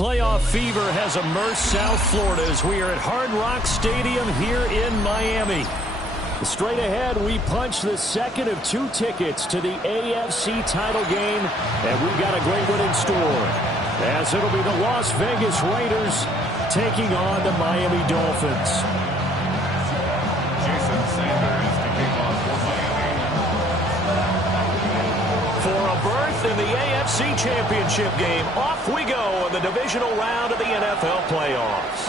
Playoff fever has immersed South Florida as we are at Hard Rock Stadium here in Miami. Straight ahead, we punch the second of 2 tickets to the AFC title game, and we've got a great one in store, as it'll be the Las Vegas Raiders taking on the Miami Dolphins. Jason Sanders to kick off for Miami. For a berth in the AFC Championship game, off we go in the divisional round of the NFL playoffs.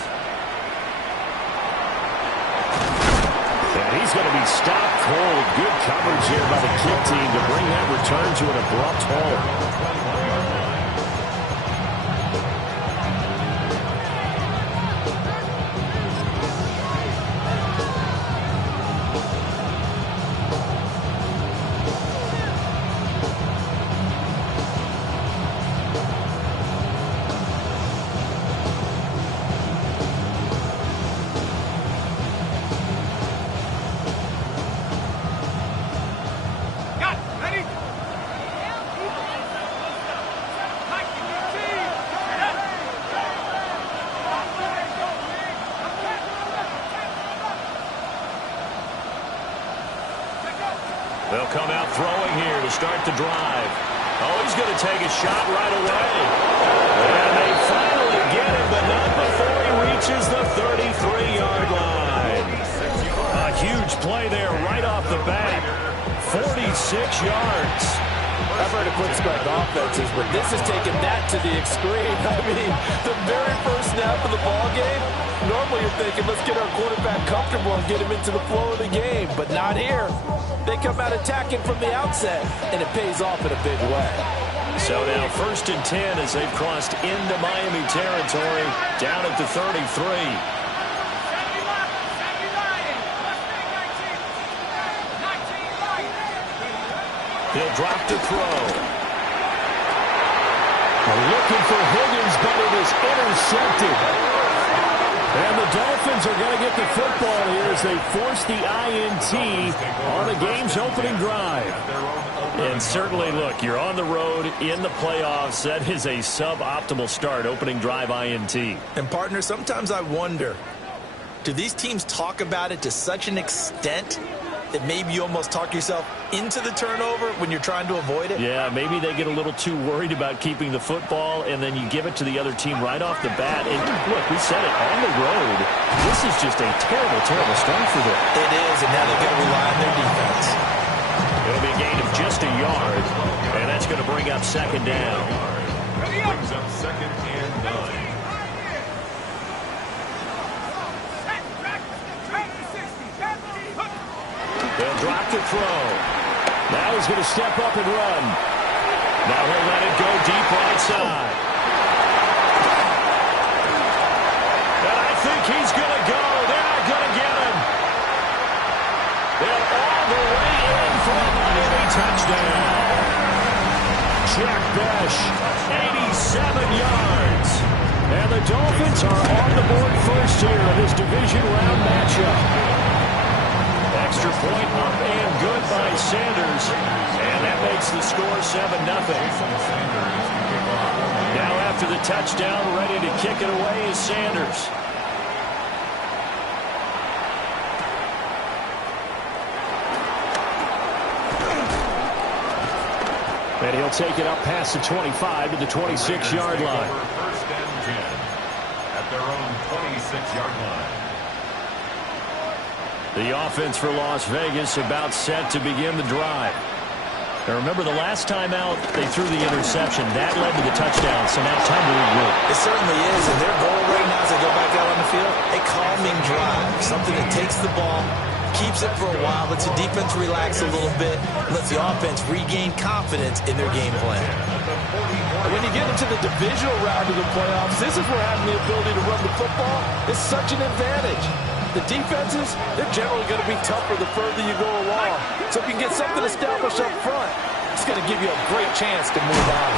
And he's going to be stopped cold. Good coverage here by the kick team to bring that return to an abrupt halt. They'll come out throwing here to start the drive. Oh, he's going to take a shot right away. And they finally get him, but not before he reaches the 33-yard line. A huge play there right off the bat. 46 yards. I've heard of quick strike offenses, but this is taking that to the extreme. I mean, the very first snap of the ball game, normally you're thinking, let's get our quarterback comfortable and get him into the flow of the game, but not here. They come out attacking from the outset, and it pays off in a big way. So now 1st and 10 as they've crossed into Miami territory, down at the 33. He'll drop to throw. Looking for Higgins, but it is intercepted. And the Dolphins are going to get the football here as they force the INT on the game's opening drive. And certainly, look, you're on the road in the playoffs. That is a suboptimal start, opening drive INT. And, partner, sometimes I wonder, do these teams talk about it to such an extent that maybe you almost talk yourself into the turnover when you're trying to avoid it? Yeah, maybe they get a little too worried about keeping the football, and then you give it to the other team right off the bat. And look, we said it, on the road, this is just a terrible, terrible start for them. It is, and now they've got to rely on their defense. It'll be a gain of just a yard, and that's going to bring up 2nd down. Brings up 2nd and 9. They'll drop to throw. Now he's going to step up and run. Now he'll let it go deep right side. And I think he's going to go. They're not going to get him. They're all the way in for a Miami touchdown. Jack Bech, 87 yards. And the Dolphins are on the board first here in this division round matchup. Extra point up and good by Sanders. And that makes the score 7-0. Now after the touchdown, ready to kick it away is Sanders. And he'll take it up past the 25 to the 26-yard line. 1st and 10 at their own 26-yard line. The offense for Las Vegas about set to begin the drive. Now remember, the last time out, they threw the interception. That led to the touchdown, so now time to regroup. It certainly is, and their goal right now as they go back out on the field, a calming drive, something that takes the ball, keeps it for a while, lets the defense relax a little bit, lets the offense regain confidence in their game plan. When you get into the divisional round of the playoffs, this is where having the ability to run the football is such an advantage. The defenses, they're generally going to be tougher the further you go along. So if you can get something established up front, it's going to give you a great chance to move on.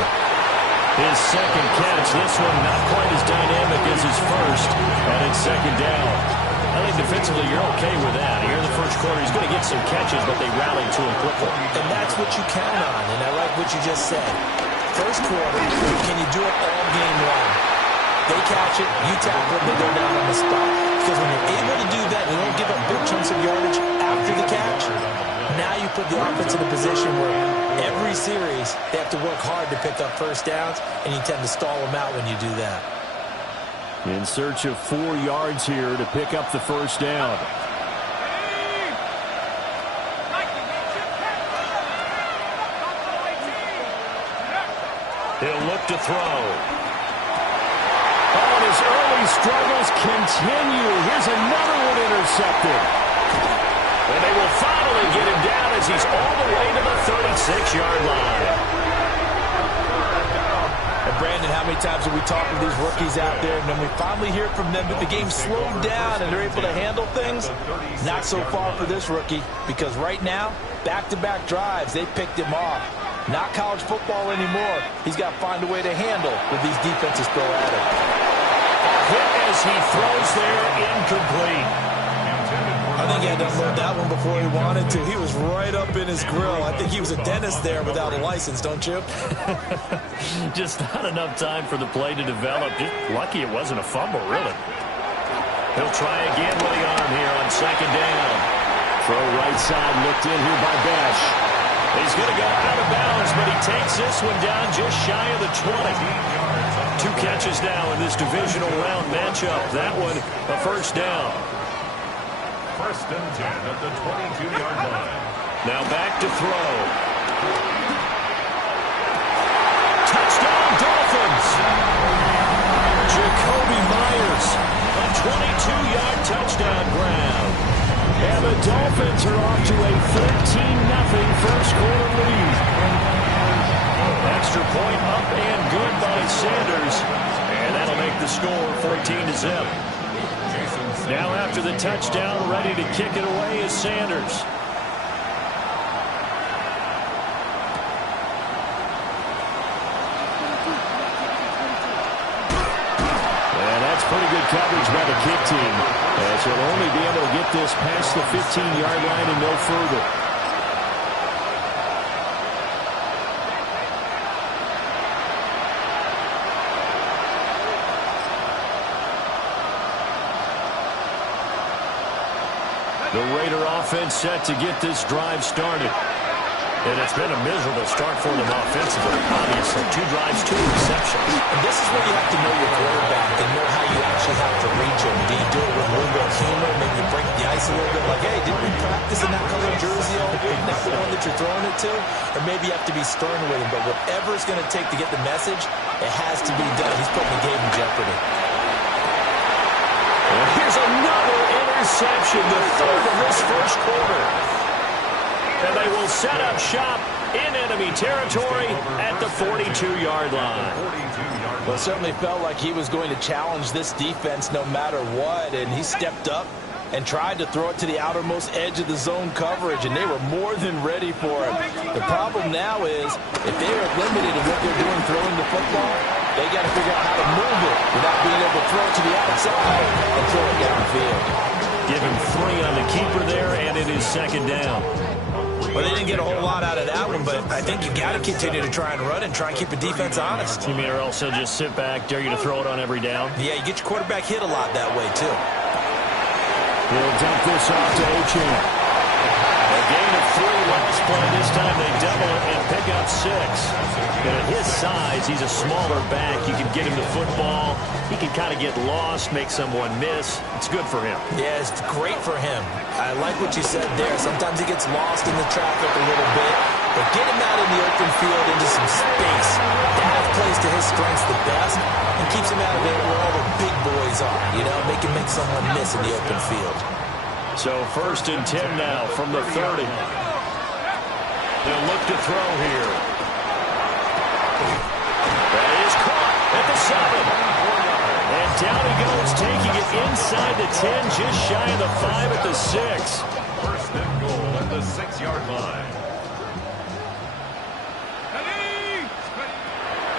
His second catch, this one not quite as dynamic as his first, and it's 2nd down. I think defensively you're okay with that. Here in the first quarter, he's going to get some catches, but they rallied to him quickly. And that's what you count on, and I like what you just said. First quarter, can you do it all game long? They catch it, you tackle it, they go down on the spot. Because when you're able to do that, you don't give up big chunks of yardage after the catch, now you put the offense in a position where every series they have to work hard to pick up first downs, and you tend to stall them out when you do that. In search of 4 yards here to pick up the first down. He'll look to throw. Oh, and his early struggles continue. Here's another one intercepted. And they will finally get him down as he's all the way to the 36-yard line. And Brandon, how many times have we talked with these rookies out there, and then we finally hear from them that the game's slowed down and they're able to handle things? Not so far for this rookie, because right now, back-to-back drives, they picked him off. Not college football anymore. He's got to find a way to handle with these defenses throw at him. A hit as he throws there, incomplete. I think he had to unload that one before he wanted to. He was right up in his grill. I think he was a dentist there without a license, don't you? Just not enough time for the play to develop. Just lucky it wasn't a fumble, really. He'll try again with the arm here on second down. Throw right side looked in here by Besh. He's going to go out of bounds, but he takes this one down just shy of the 20. 2 catches now in this divisional round matchup. That one, a first down. First and 10 at the 22-yard line. Now back to throw. Touchdown, Dolphins! Jacoby Myers, a 22-yard touchdown grab. And the Dolphins are off to a 13-0 first-quarter lead. Extra point up and good by Sanders. And that'll make the score 14-0. Now after the touchdown, ready to kick it away is Sanders. And that's pretty good coverage by the kick team, as he'll only be able to get this past the 15-yard line and no further. The Raider offense set to get this drive started. And it's been a miserable start for them offensively, obviously. 2 drives, 2 receptions. And this is where you have to know your quarterback and know how you actually have to reach him. Do you do it with a little bit of humor? Maybe you break the ice a little bit, like, hey, didn't we practice in that color jersey all week? Not the one that you're throwing it to? Or maybe you have to be stern with him. But whatever it's going to take to get the message, it has to be done. He's putting the game in jeopardy. And here's another interception, the 3rd of this first quarter. And they will set up shop in enemy territory at the 42-yard line. Well, it certainly felt like he was going to challenge this defense no matter what, and he stepped up and tried to throw it to the outermost edge of the zone coverage, and they were more than ready for it. The problem now is, if they are limited in what they're doing throwing the football, they got to figure out how to move it without being able to throw it to the outside and throw it downfield. Give him 3 on the keeper there, and it is second down. Well, they didn't get a whole lot out of that one, but I think you got to continue to try and run and try and keep the defense honest. You mean, or else he'll just sit back, dare you to throw it on every down? Yeah, you get your quarterback hit a lot that way, too. He'll dump this off to Achane. A gain of 3 last play. This time they double it and pick up 6. And at his size, he's a smaller back. You can get him the football. He can kind of get lost, make someone miss. It's good for him. Yeah, it's great for him. I like what you said there. Sometimes he gets lost in the traffic a little bit. But get him out in the open field into some space. That plays to his strengths the best and keeps him out of there where all the big boys are. You know, make him make someone miss in the open field. So 1st and 10 now from the 30. They'll look to throw here. That is caught at the 7. And down he goes, taking it inside the 10, just shy of the 5 at the 6. First and goal at the 6-yard line.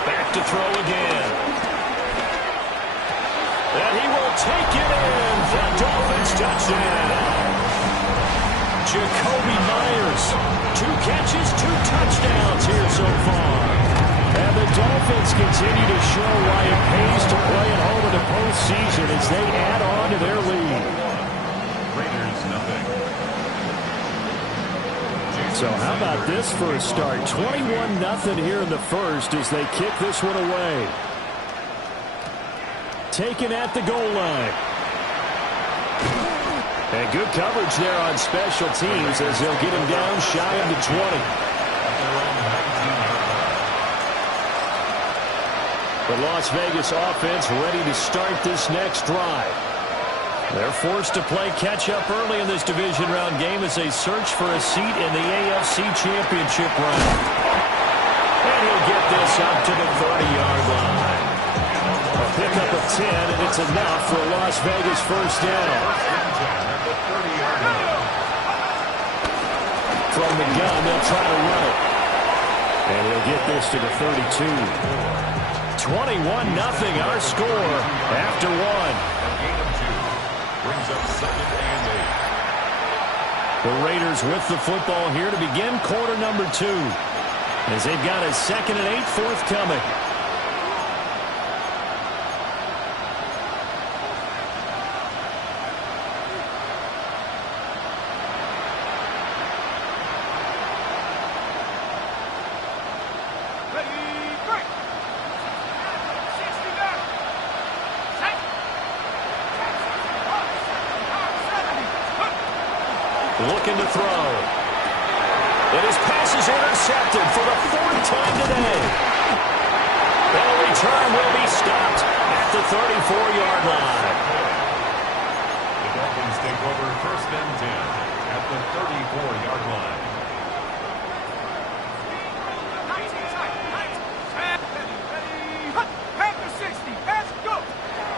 Back to throw again. And he will take it in. The Dolphins touchdown. Jacoby Myers, 2 catches, 2 touchdowns here so far. And the Dolphins continue to show why it pays to play at home the postseason as they add on to their lead. Raiders, nothing. So how about this for a start? 21-0 here in the first as they kick this one away. Taken at the goal line. And good coverage there on special teams as they'll get him down shy of the 20. The Las Vegas offense ready to start this next drive. They're forced to play catch-up early in this division round game as they search for a seat in the AFC Championship round. And he'll get this up to the 30-yard line. A pickup of 10, and it's enough for a Las Vegas first down. From the gun, they'll try to run it. And he'll get this to the 32. 21-0 our score after one. Brings up 2nd and 8. The Raiders with the football here to begin quarter number 2 as they've got a 2nd and 8 forthcoming. Looking to throw. And his pass is intercepted for the 4th time today. And the return will be stopped at the 34-yard line. The Dolphins take over 1st and 10 at the 34-yard line.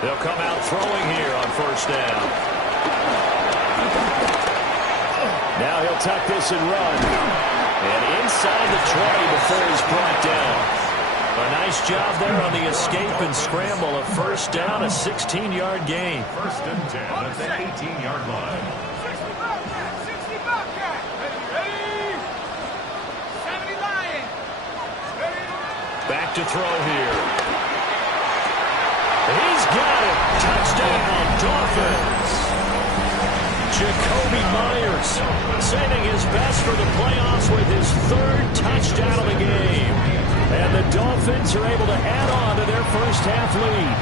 They'll come out throwing here on 1st down. Now he'll tuck this and run. And inside the 20 before he's brought down. A nice job there on the escape and scramble. A 1st down, a 16-yard gain. 1st and 10 at the 18-yard line. Back to throw here. He's got it. Touchdown, Dolphins. Jakobi Meyers saving his best for the playoffs with his 3rd touchdown of the game. And the Dolphins are able to add on to their first half lead.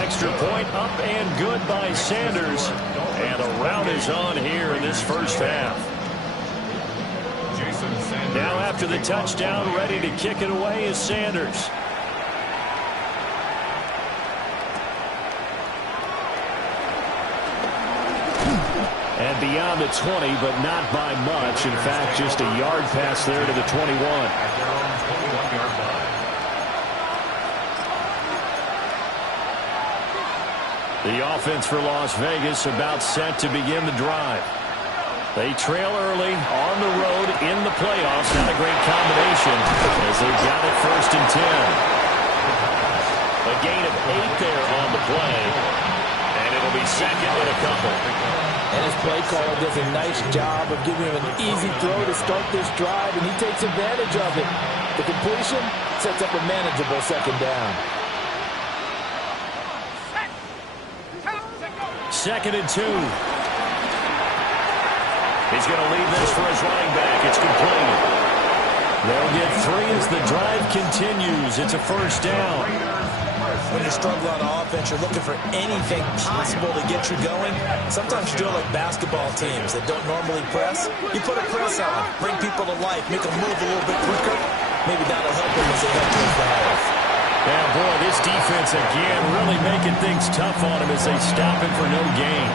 Extra point up and good by Sanders. And a rout is on here in this first half. Now after the touchdown, ready to kick it away is Sanders. And beyond the 20, but not by much. In fact, just a yard pass there to the 21. At their own 21-yard line. The offense for Las Vegas about set to begin the drive. They trail early on the road in the playoffs. Not a great combination as they've got it 1st and 10. A gain of 8 there on the play. And it'll be 2nd and a couple. And his play caller does a nice job of giving him an easy throw to start this drive, and he takes advantage of it. The completion sets up a manageable 2nd down. 2nd and 2. He's going to leave this for his running back. It's complete. They'll get 3 as the drive continues. It's a 1st down. When you struggle on offense, you're looking for anything possible to get you going. Sometimes you do it like basketball teams that don't normally press. You put a press on, bring people to life, make them move a little bit quicker. Maybe that'll help them as they head towards the half. Yeah, boy, this defense again really making things tough on him as they stop him for no gain.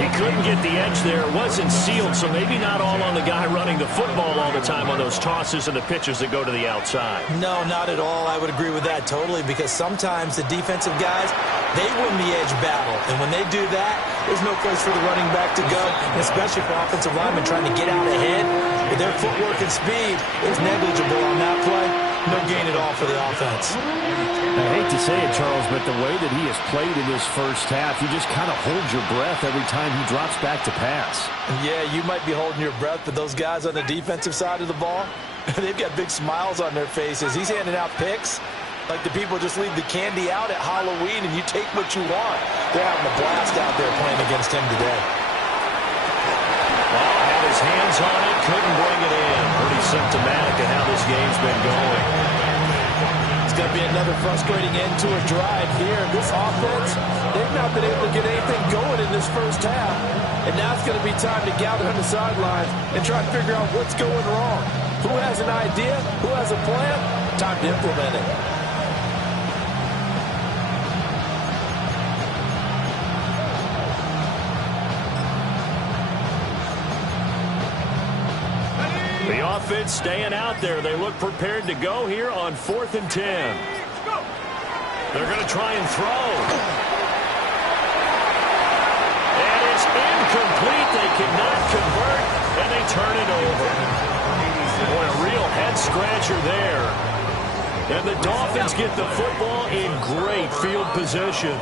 He couldn't get the edge there. It wasn't sealed, so maybe not all on the guy running the football all the time on those tosses and the pitches that go to the outside. No, not at all. I would agree with that totally, because sometimes the defensive guys, they win the edge battle. And when they do that, there's no place for the running back to go, especially for offensive linemen trying to get out ahead. With their footwork and speed, it's negligible on that play. No gain at all for the offense. I hate to say it, Charles, but the way that he has played in this first half, you just kind of hold your breath every time he drops back to pass. Yeah, you might be holding your breath, but those guys on the defensive side of the ball, they've got big smiles on their faces. He's handing out picks, Like the people just leave the candy out at Halloween and you take what you want. They're having a blast out there playing against him today. Well, had his hands on it, couldn't bring it in. Pretty symptomatic of how this game's been going. It's going to be another frustrating end to a drive here. This offense, they've not been able to get anything going in this first half. And now it's going to be time to gather on the sidelines and try to figure out what's going wrong. Who has an idea? Who has a plan? Time to implement it. The offense staying out there. They look prepared to go here on 4th and 10. They're going to try and throw. And it's incomplete. They cannot convert, and they turn it over. Boy, a real head-scratcher there. And the Dolphins get the football in great field position.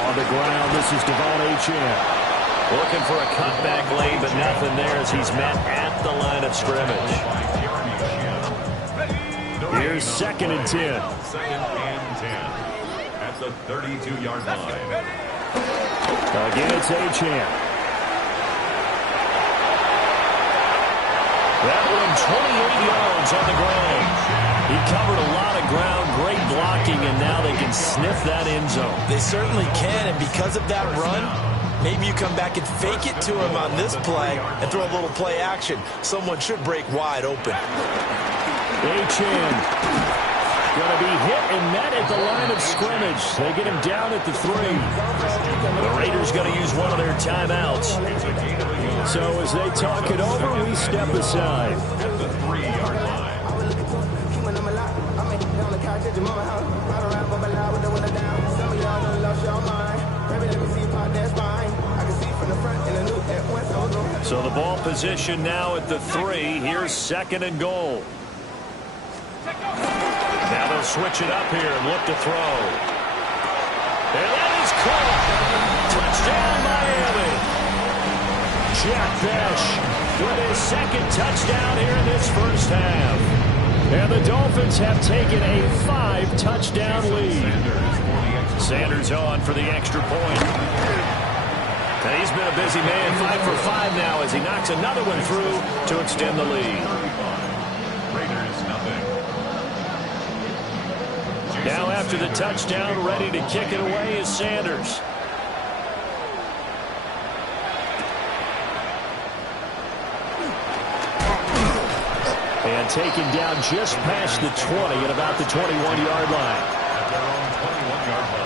On the ground, this is Devon Achane. Looking for a cutback lane, but nothing there as he's met at the line of scrimmage. Here's 2nd and 10. 2nd and 10 at the 32-yard line. Again, it's Achane. That one 28 yards on the ground. He covered a lot of ground, great blocking, and now they can sniff that end zone. They certainly can, and because of that run, maybe you come back and fake it to him on this play and throw a little play action. Someone should break wide open. Achane going to be hit and met at the line of scrimmage. They get him down at the 3. The Raiders going to use one of their timeouts. So as they talk it over, we step aside. At the 3-yard line. So the ball position now at the 3. Here's 2nd and goal. Now they'll switch it up here and look to throw. And that is caught. Touchdown, Miami. Jack Bech with his 2nd touchdown here in this first half. And the Dolphins have taken a 5-touchdown lead. Sanders on for the extra point. And he's been a busy man, 5 for 5 now as he knocks another one through to extend the lead. Raiders nothing. Now after the touchdown, ready to kick it away is Sanders. And taken down just past the 20 at about the 21-yard line. At their own 21-yard line.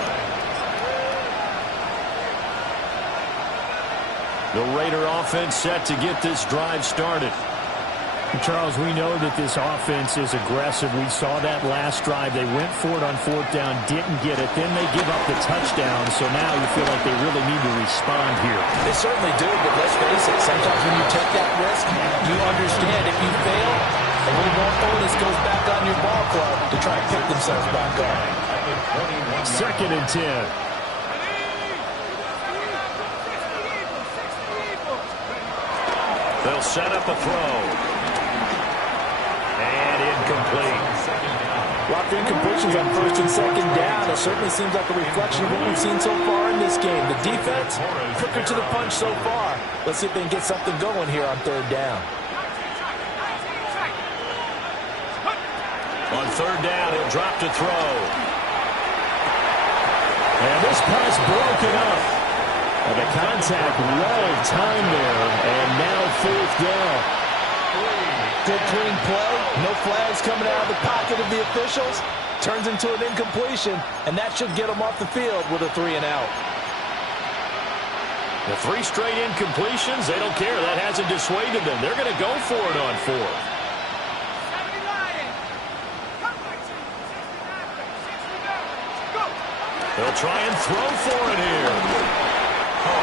The Raider offense set to get this drive started. Charles, we know that this offense is aggressive. We saw that last drive. They went for it on 4th down, didn't get it. Then they give up the touchdown. So now you feel like they really need to respond here. They certainly do, but let's face it, sometimes when you take that risk, you understand if you fail, a little more onus goes back on your ball club to try and pick themselves back up. At the 21-yard 2nd and 10. They'll set up a throw. And incomplete. Lots of incompletions on 1st and 2nd down. It certainly seems like a reflection of what we've seen so far in this game. The defense, quicker to the punch so far. Let's see if they can get something going here on 3rd down. On 3rd down, he'll drop to throw. And this pass broken up. And the contact well timed there, and now 4th down. Good clean play. No flags coming out of the pocket of the officials. Turns into an incompletion, and that should get them off the field with a 3 and out. The 3 straight incompletions, they don't care. That hasn't dissuaded them. They're going to go for it on 4th. They'll try and throw for it here.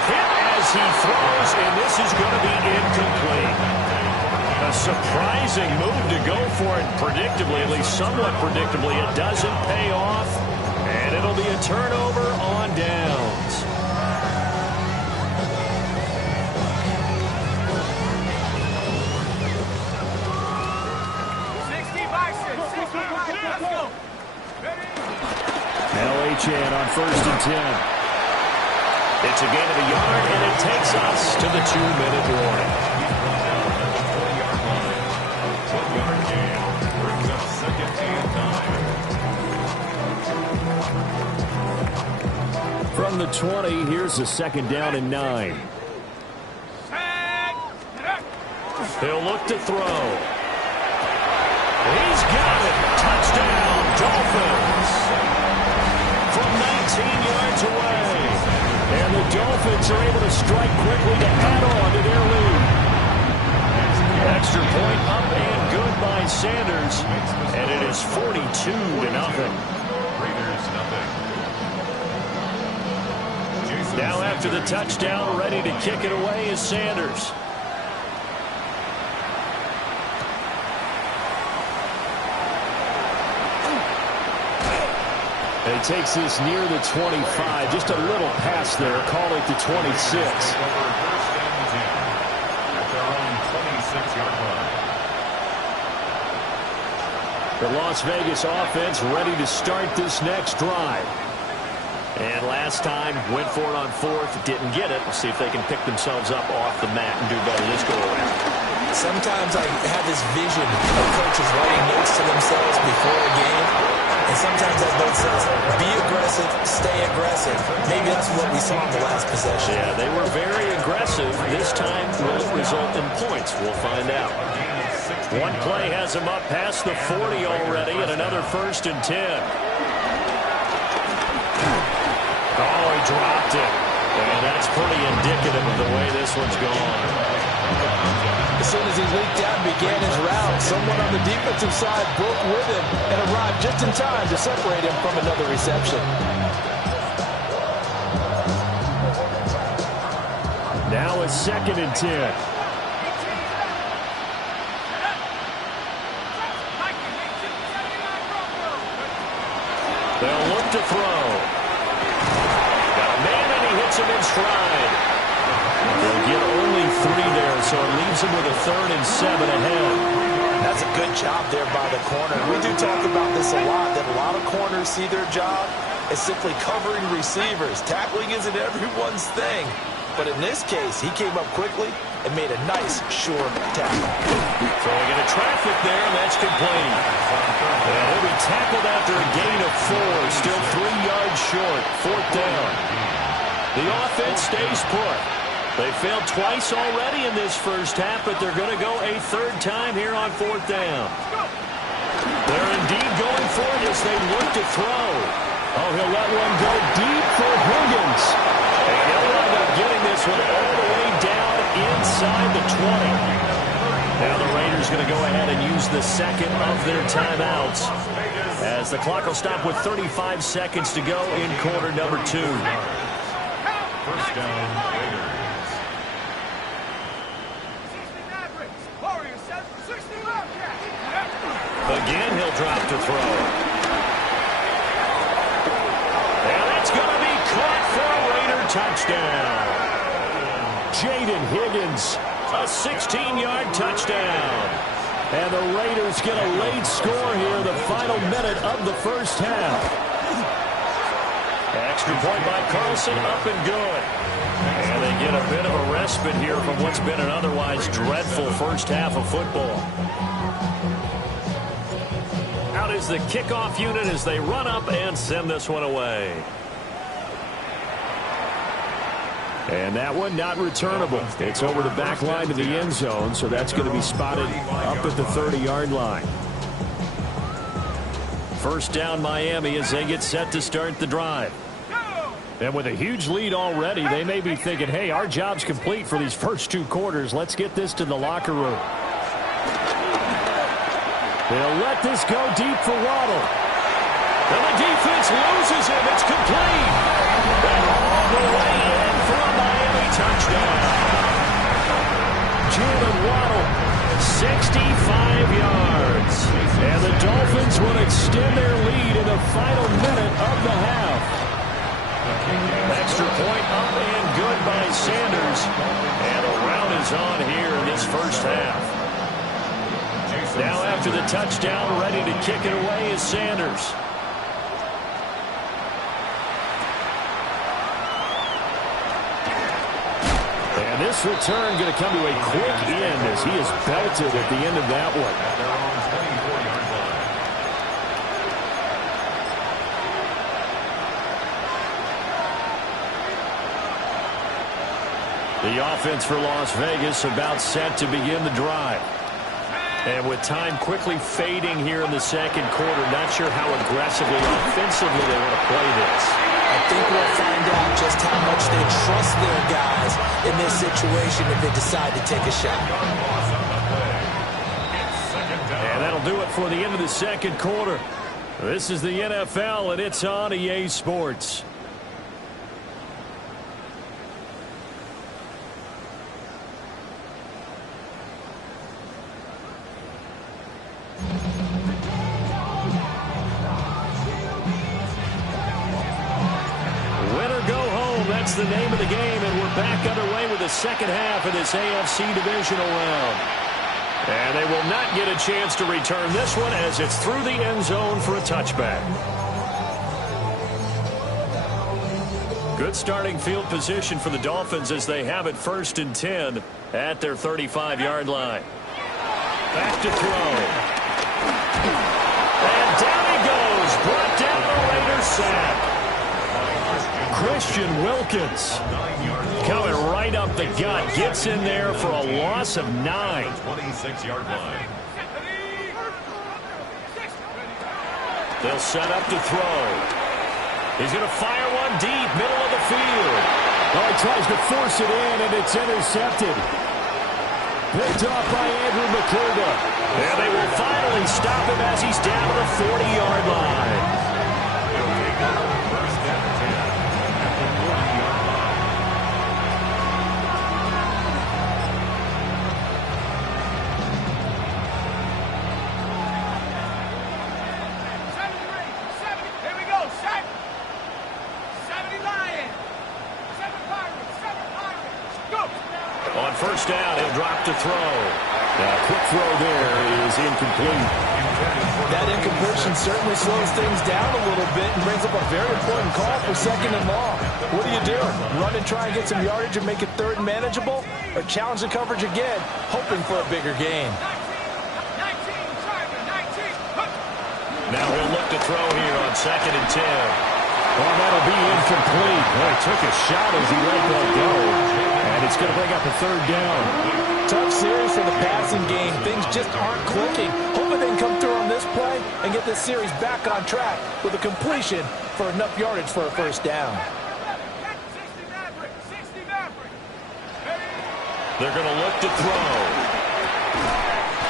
Hit as he throws, and this is going to be incomplete. A surprising move to go for it predictably, at least somewhat predictably. It doesn't pay off, and it'll be a turnover on downs. Achane on 1st and 10. It's a gain of a yard, and it takes us to the 2-minute warning. 12-yard gain brings up 2nd and 9. From the 20, here's a 2nd down and 9. He'll look to throw. He's got it. Touchdown, Dolphins. From 19 yards away. And the Dolphins are able to strike quickly to add on to their lead. Extra point up and good by Sanders. And it is 42-0. Raiders nothing. Now after the touchdown, ready to kick it away is Sanders. He takes this near the 25. Just a little pass there. Call it the 26. Over 1st and 10 at their own 26-yard line. The Las Vegas offense ready to start this next drive. And last time, went for it on 4th, didn't get it. We'll see if they can pick themselves up off the mat and do better this go-around. Sometimes I have this vision of coaches writing notes to themselves before a game. And sometimes that note says, be aggressive, stay aggressive. Maybe that's what we saw in the last possession. Yeah, they were very aggressive. This time, will it result in points? We'll find out. One play has him up past the 40 already and another 1st and 10. Oh, he dropped it. And that's pretty indicative of the way this one's gone. As soon as he leaked out and began his route, someone on the defensive side broke with him and arrived just in time to separate him from another reception. Now it's 2nd and 10. They'll look to throw. Got a man and he hits him in stride. They'll get only 3 there, so it leaves them with a 3rd and 7 ahead. That's a good job there by the corner. We do talk about this a lot, that a lot of corners see their job as simply covering receivers. Tackling isn't everyone's thing. But in this case, he came up quickly and made a nice, sure tackle. Throwing into traffic there, and that's complete. And he'll be tackled after a gain of 4, still 3 yards short, 4th down. The offense stays put. They failed twice already in this first half, but they're going to go a 3rd time here on 4th down. They're indeed going for it as they look to throw. Oh, he'll let one go deep for Higgins. And he'll wind up getting this one all the way down inside the 20. Now the Raiders going to go ahead and use the 2nd of their timeouts as the clock will stop with 35 seconds to go in quarter number 2. 1st down, Raiders. Again, he'll drop to throw. And that's going to be caught for a Raider touchdown. Jaden Higgins, A 16-yard touchdown. and the Raiders get a late score here, the final minute of the first half. Extra point by Carlson, up and good. And they get a bit of a respite here from what's been an otherwise dreadful first half of football. Out is the kickoff unit as they run up and send this one away. And that one not returnable. It's over the back line to the end zone, so that's going to be spotted up at the 30-yard line. First down Miami as they get set to start the drive. And with a huge lead already, they may be thinking, hey, our job's complete for these first 2 quarters. Let's get this to the locker room. They'll let this go deep for Waddle. And the defense loses him. It's complete. And all the way in for a Miami touchdown. Jalen Waddle, 65 yards. and the Dolphins will extend their lead in the final minute of the half. Extra point up and good by Sanders. And a rout is on here in this first half. Now after the touchdown, ready to kick it away is Sanders. This return going to come to a quick end as he is belted at the end of that one. At their own 24-yard line. The offense for Las Vegas about set to begin the drive. And with time quickly fading here in the second quarter, not sure how aggressively, offensively they want to play this. I think we'll find out just how much they trust their guys in this situation if they decide to take a shot. And that'll do it for the end of the second quarter. This is the NFL, and it's on EA Sports. That's the name of the game, and we're back underway with the second half of this AFC divisional round. And they will not get a chance to return this one as it's through the end zone for a touchback. Good starting field position for the Dolphins as they have it 1st and 10 at their 35-yard line. Back to throw. And down he goes. Brought down the Raiders sack. Christian Wilkins coming right up the gut. Gets in there for a loss of 9. 26-yard line. They'll set up to throw. He's going to fire one deep, middle of the field. Oh, he tries to force it in, and it's intercepted. Picked off by Andrew McCurda. And they will finally stop him as he's down to the 40-yard line. On first down, he'll drop to throw. Quick throw there is incomplete. That incompletion certainly slows things down a little bit and brings up a very important call for 2nd and long. What do you do? Run and try and get some yardage and make it 3rd and manageable? Or challenge the coverage again, hoping for a bigger gain? Now he'll look to throw here on 2nd and 10. Well, that'll be incomplete. Well, he took a shot as he let that go. And it's going to bring up a 3rd down. Tough series for the passing game. Things just aren't clicking. Hoping they can come through on this play and get this series back on track with a completion for enough yardage for a 1st down. They're going to look to throw.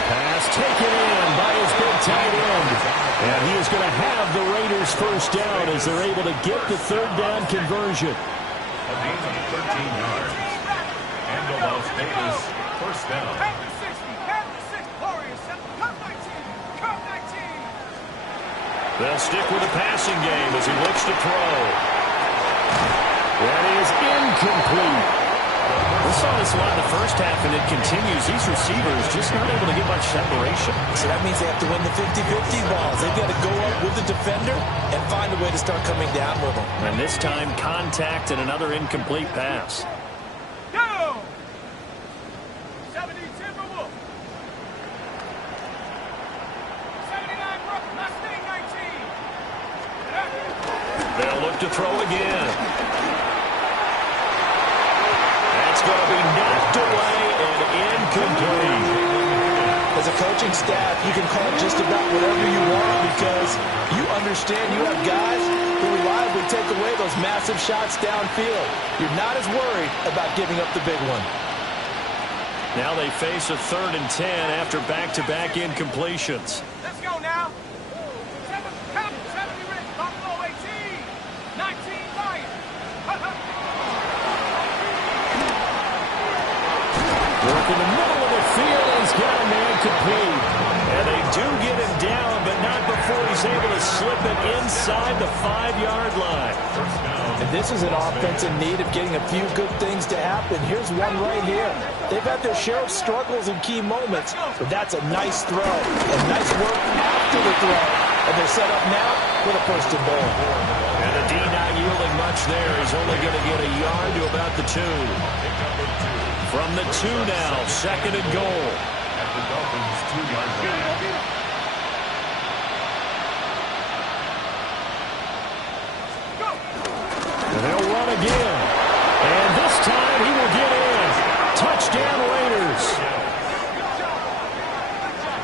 Pass taken in by his big tight end. And he is going to have the Raiders 1st down as they're able to get the 3rd down conversion. A gain of 13 yards. And the Las Vegas 1st down. They'll stick with the passing game as he looks to throw. That is incomplete. We saw this a lot in the first half, and it continues. These receivers just not able to get much separation. So that means they have to win the 50-50 balls. They've got to go up with the defender and find a way to start coming down with them. And this time, contact and another incomplete pass. Go! 70 Timberwolves. 79 Mustang 19. They'll look to throw again. Going to be knocked away and incomplete. As a coaching staff, you can call just about whatever you want because you understand you have guys who reliably take away those massive shots downfield. You're not as worried about giving up the big one. Now they face a 3rd and 10 after back-to-back incompletions. Let's go now. 70 Rich, Buffalo 18. 19 Lions. Work in the middle of the field, and he's got a man complete. And they do get him down, but not before he's able to slip it inside the 5-yard line. And this is an offense in need of getting a few good things to happen. Here's one right here. They've had their share of struggles in key moments, but that's a nice throw. And nice work after the throw. And they're set up now with a 1st and goal. And the D not yielding much there. He's only going to get a yard to about the 2. From the 2 now, 2nd and goal. At the Dolphins' 2-yard line. They'll run again. And this time he will get in. Touchdown Raiders.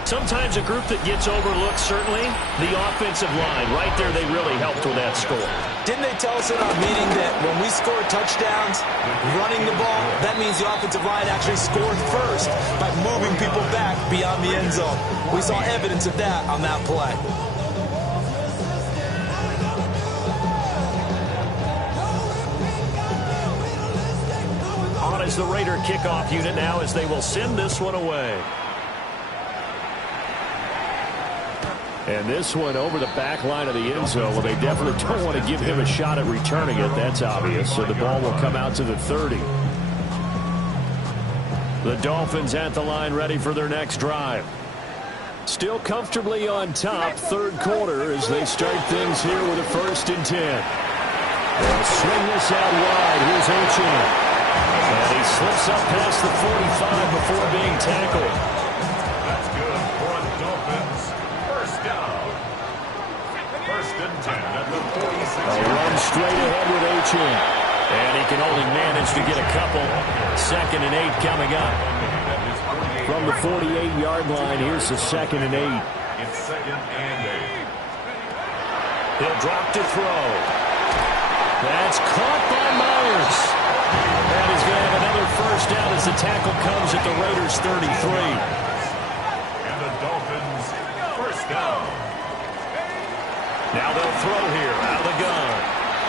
Sometimes a group that gets overlooked, certainly, the offensive line. Right there, they really helped with that score. Didn't they tell us in our meeting that when we score touchdowns, running the ball, that means the offensive line actually scored first by moving people back beyond the end zone. We saw evidence of that on that play. On is the Raider kickoff unit now as they will send this one away. And this one over the back line of the end zone. Well, they definitely don't want to give him a shot at returning it. That's obvious. So the ball will come out to the 30. The Dolphins at the line ready for their next drive. Still comfortably on top, third quarter as they start things here with a 1st and 10. They'll swing this out wide. Here's Achane. And he slips up past the 45 before being tackled. That's good for the Dolphins. First down. 1st and 10 at the 46. A run straight ahead with Achane. And he can only manage to get a couple. 2nd and 8 coming up. From the 48-yard line, here's the 2nd and 8. It's 2nd and 8. He'll drop to throw. That's caught by Myers. And he's going to have another first down as the tackle comes at the Raiders' 33. And the Dolphins, first down. Now they'll throw here out of the gun.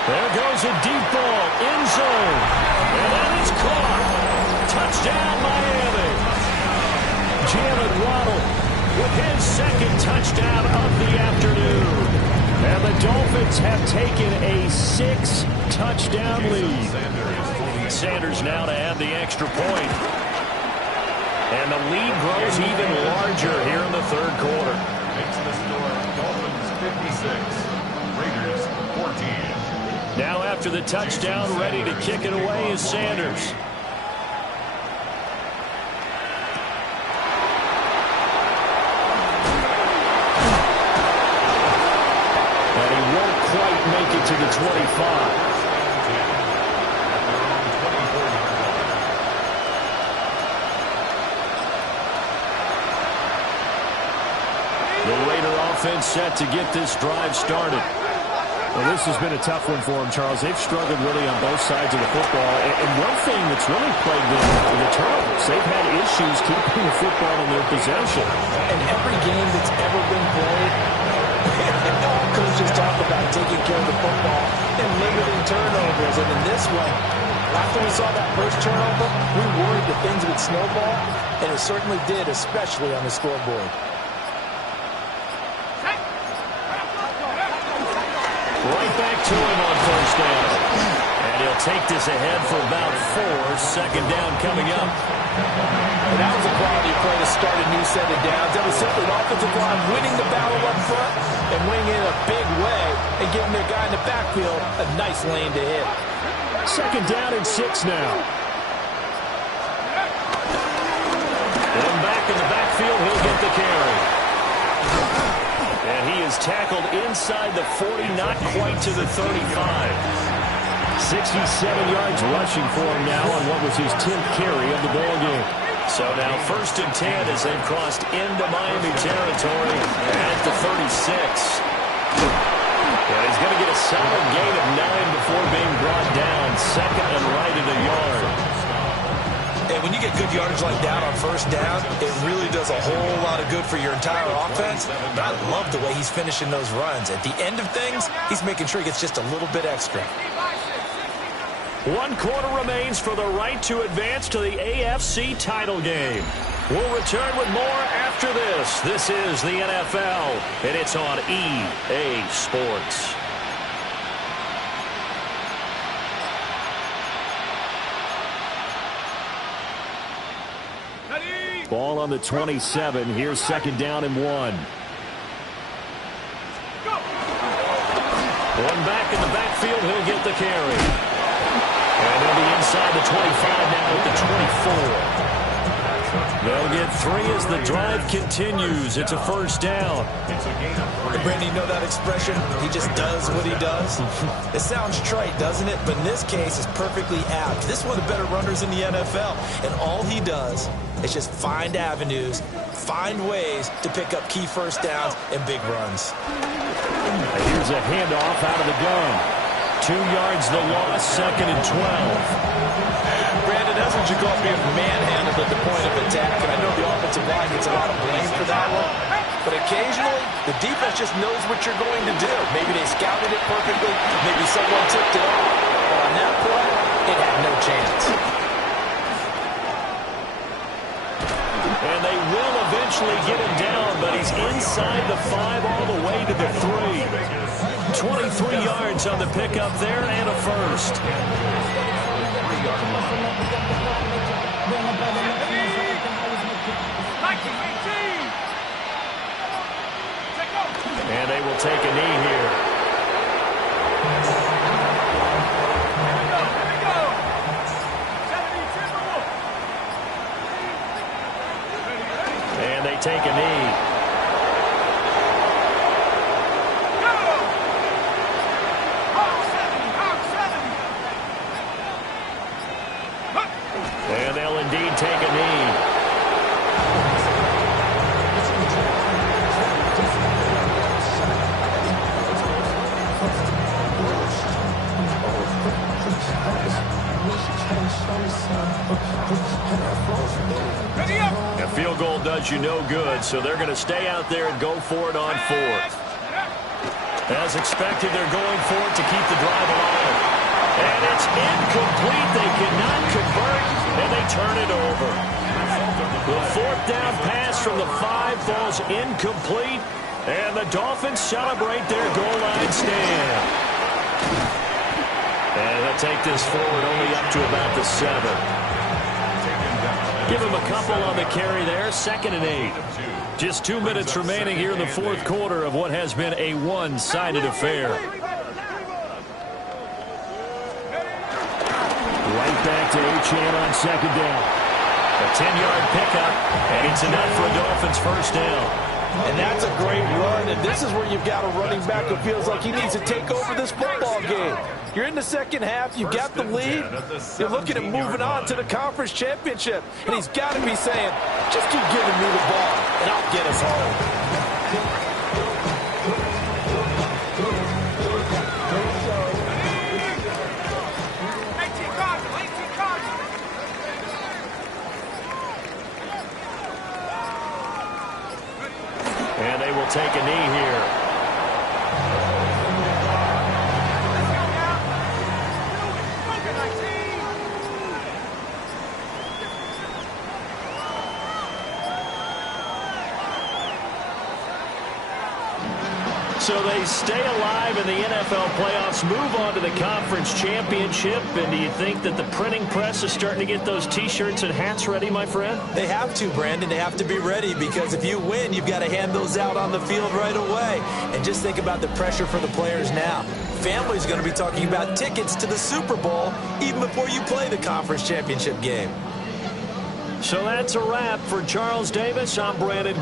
There goes a deep ball, end zone. And that is caught. Touchdown, Miami. Jalen Waddle with his 2nd touchdown of the afternoon. And the Dolphins have taken a 6-touchdown lead. Sanders now to add the extra point. And the lead grows even larger here in the 3rd quarter. Makes the score Dolphins 56, Raiders 14. Now after the touchdown, ready to kick it away is Sanders. And he won't quite make it to the 25. The Raider offense set to get this drive started. Well, this has been a tough one for them, Charles. They've struggled really on both sides of the football. And one thing that's really plagued them are the turnovers. They've had issues keeping the football in their possession. And every game that's ever been played, all coaches talk about taking care of the football and limiting turnovers. And in this one, after we saw that first turnover, we worried that things would snowball, and it certainly did, especially on the scoreboard. Right back to him on first down. And he'll take this ahead for about 4. 2nd down coming up. And that was a quality play to start a new set of downs. That was simply an offensive line winning the battle up front and winning in a big way and giving their guy in the backfield a nice lane to hit. 2nd down and 6 now. And back in the backfield, he'll get the carry. And he is tackled inside the 40, not quite to the 35. 67 yards rushing for him now on what was his 10th carry of the ball game. So now 1st and 10 as they've crossed into Miami territory at the 36. And he's going to get a solid gain of 9 before being brought down. 2nd and right at a yard. And when you get good yardage like that on first down, it really does a whole lot of good for your entire offense. But I love the way he's finishing those runs. At the end of things, he's making sure he gets just a little bit extra. 1 quarter remains for the right to advance to the AFC title game. We'll return with more after this. This is the NFL, and it's on EA Sports. Ball on the 27. Here's 2nd down and 1. One back in the backfield. He'll get the carry. And they'll be inside the 25 now at the 24. They'll get 3 as the drive continues. It's a first down. Brandon, you know that expression? He just does what he does. It sounds trite, doesn't it? But in this case, it's perfectly apt. This is one of the better runners in the NFL. And all he does is just find avenues, find ways to pick up key first downs and big runs. And here's a handoff out of the gun. 2 yards the loss, 2nd and 12. Brandon, that's what you call being manhandled at the point of attack. And I know the offensive line gets a lot of blame for that one. But occasionally, the defense just knows what you're going to do. Maybe they scouted it perfectly. Maybe someone tipped it off. But on that play, it had no chance. And they will eventually get him down, but he's inside the 5 all the way to the 3. 23 yards on the pickup there and a first. And they will take a knee here. And they take a knee. And they'll indeed take a knee. A field goal does you no good, so they're going to stay out there and go for it on 4th. As expected, they're going for it to keep the drive alive. And it's incomplete. They cannot convert, and they turn it over. The 4th down pass from the 5 falls incomplete, and the Dolphins celebrate their goal line stand. And they'll take this forward only up to about the 7. Give him a couple on the carry there, 2nd and 8. Just 2 minutes remaining here in the 4th quarter of what has been a one-sided affair. Right back to Achane on 2nd down. A 10-yard pickup, and it's enough for a Dolphins first down. And that's a great run, and this is where you've got a running back who feels like he needs to take over this football game. You're in the second half, you've got the lead, you're looking at moving on to the conference championship, and he's got to be saying, just keep giving me the ball, and I'll get us home. And they will take a knee here. So they stay alive in the NFL playoffs, move on to the conference championship. And do you think that the printing press is starting to get those T-shirts and hats ready, my friend? They have to, Brandon. They have to be ready because if you win, you've got to hand those out on the field right away. And just think about the pressure for the players now. Family's going to be talking about tickets to the Super Bowl even before you play the conference championship game. So that's a wrap for Charles Davis. I'm Brandon